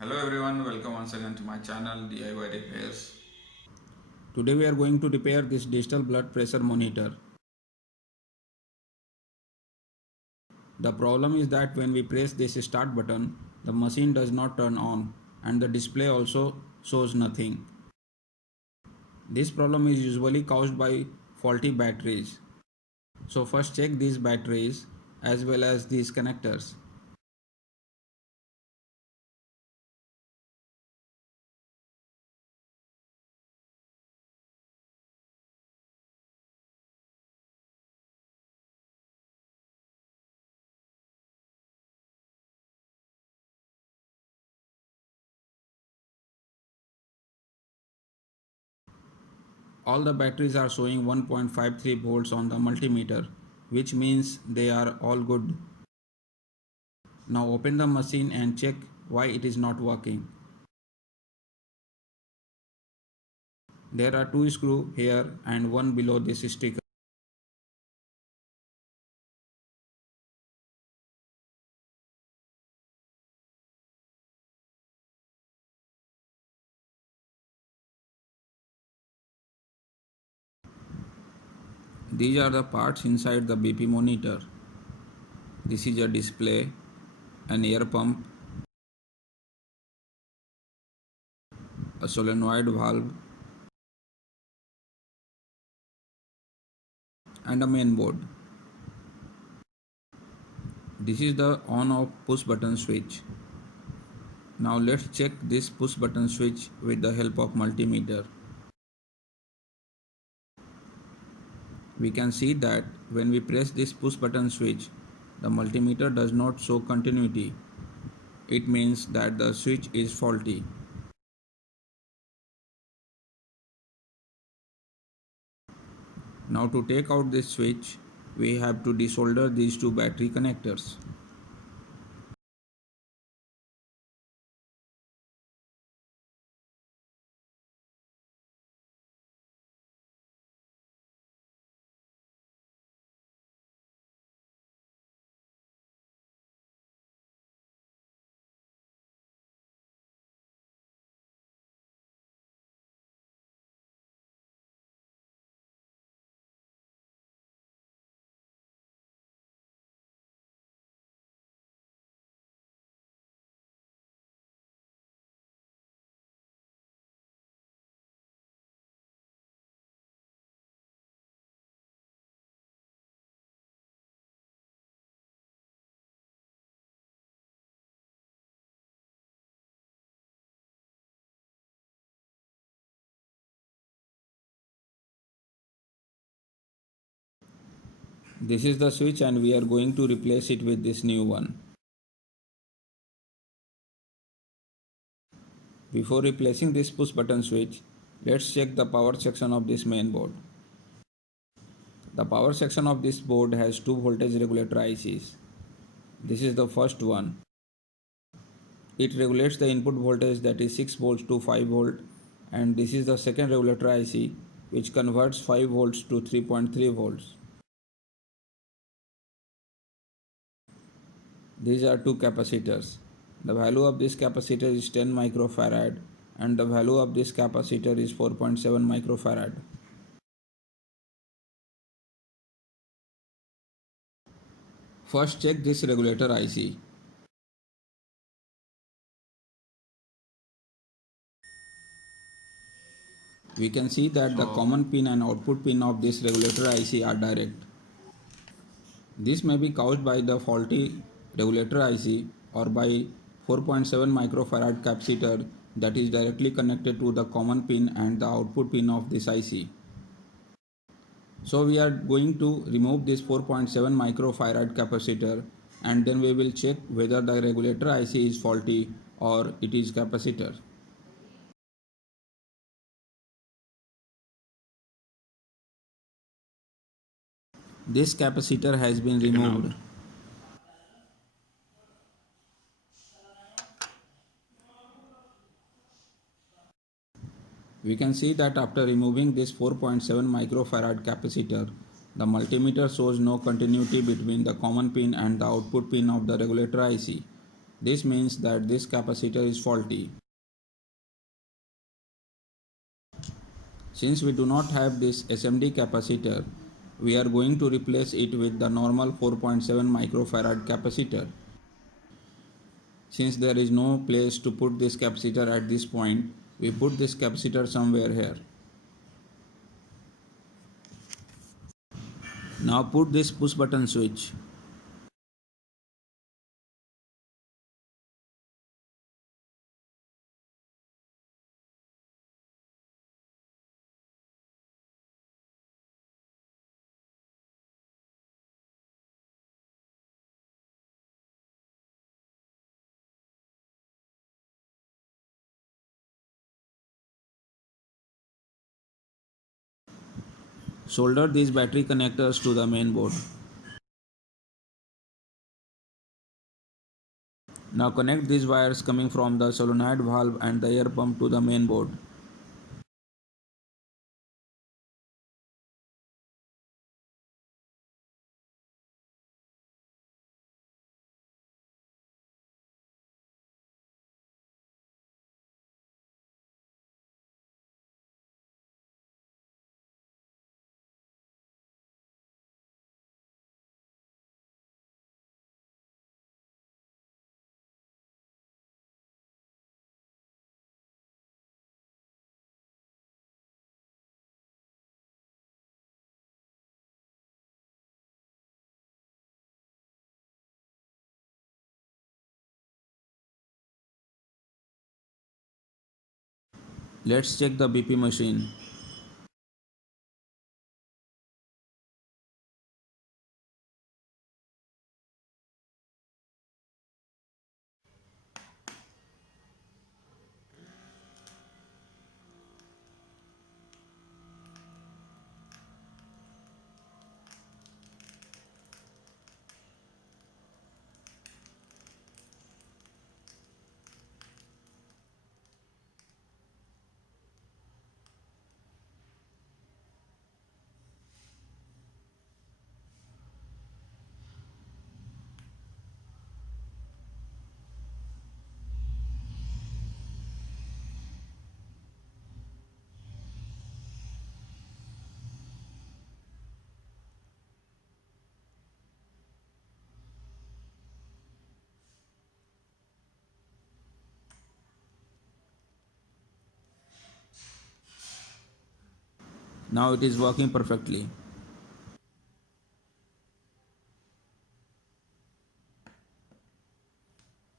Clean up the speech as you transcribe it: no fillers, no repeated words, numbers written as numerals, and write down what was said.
Hello everyone, welcome once again to my channel DIY Repairs. Today we are going to repair this digital blood pressure monitor. The problem is that when we press this start button, the machine does not turn on and the display also shows nothing. This problem is usually caused by faulty batteries. So first check these batteries as well as these connectors. All the batteries are showing 1.53 volts on the multimeter, which means they are all good. Now open the machine and check why it is not working. There are two screws here and one below this sticker. These are the parts inside the BP monitor. This is a display, an air pump, a solenoid valve, and a main board. This is the on off push button switch. Now let's check this push button switch with the help of multimeter. We can see that when we press this push button switch, the multimeter does not show continuity. It means that the switch is faulty. Now to take out this switch, we have to desolder these two battery connectors. This is the switch and we are going to replace it with this new one. Before replacing this push button switch, let's check the power section of this main board. The power section of this board has two voltage regulator ICs. This is the first one. It regulates the input voltage, that is 6 volts to 5 volt, and this is the second regulator IC which converts 5 volts to 3.3 volts. These are two capacitors. The value of this capacitor is 10 microfarad and the value of this capacitor is 4.7 microfarad. First check this regulator IC. We can see that the common pin and output pin of this regulator IC are direct. This may be caused by the faulty regulator IC or by 4.7 microfarad capacitor that is directly connected to the common pin and the output pin of this IC. So we are going to remove this 4.7 microfarad capacitor and then we will check whether the regulator IC is faulty or it is capacitor. This capacitor has been removed. We can see that after removing this 4.7 microfarad capacitor, the multimeter shows no continuity between the common pin and the output pin of the regulator IC. This means that this capacitor is faulty. Since we do not have this SMD capacitor, we are going to replace it with the normal 4.7 microfarad capacitor. Since there is no place to put this capacitor at this point, we put this capacitor somewhere here. Now put this push button switch. Solder these battery connectors to the main board. Now connect these wires coming from the solenoid valve and the air pump to the main board. Let's check the BP machine. Now it is working perfectly.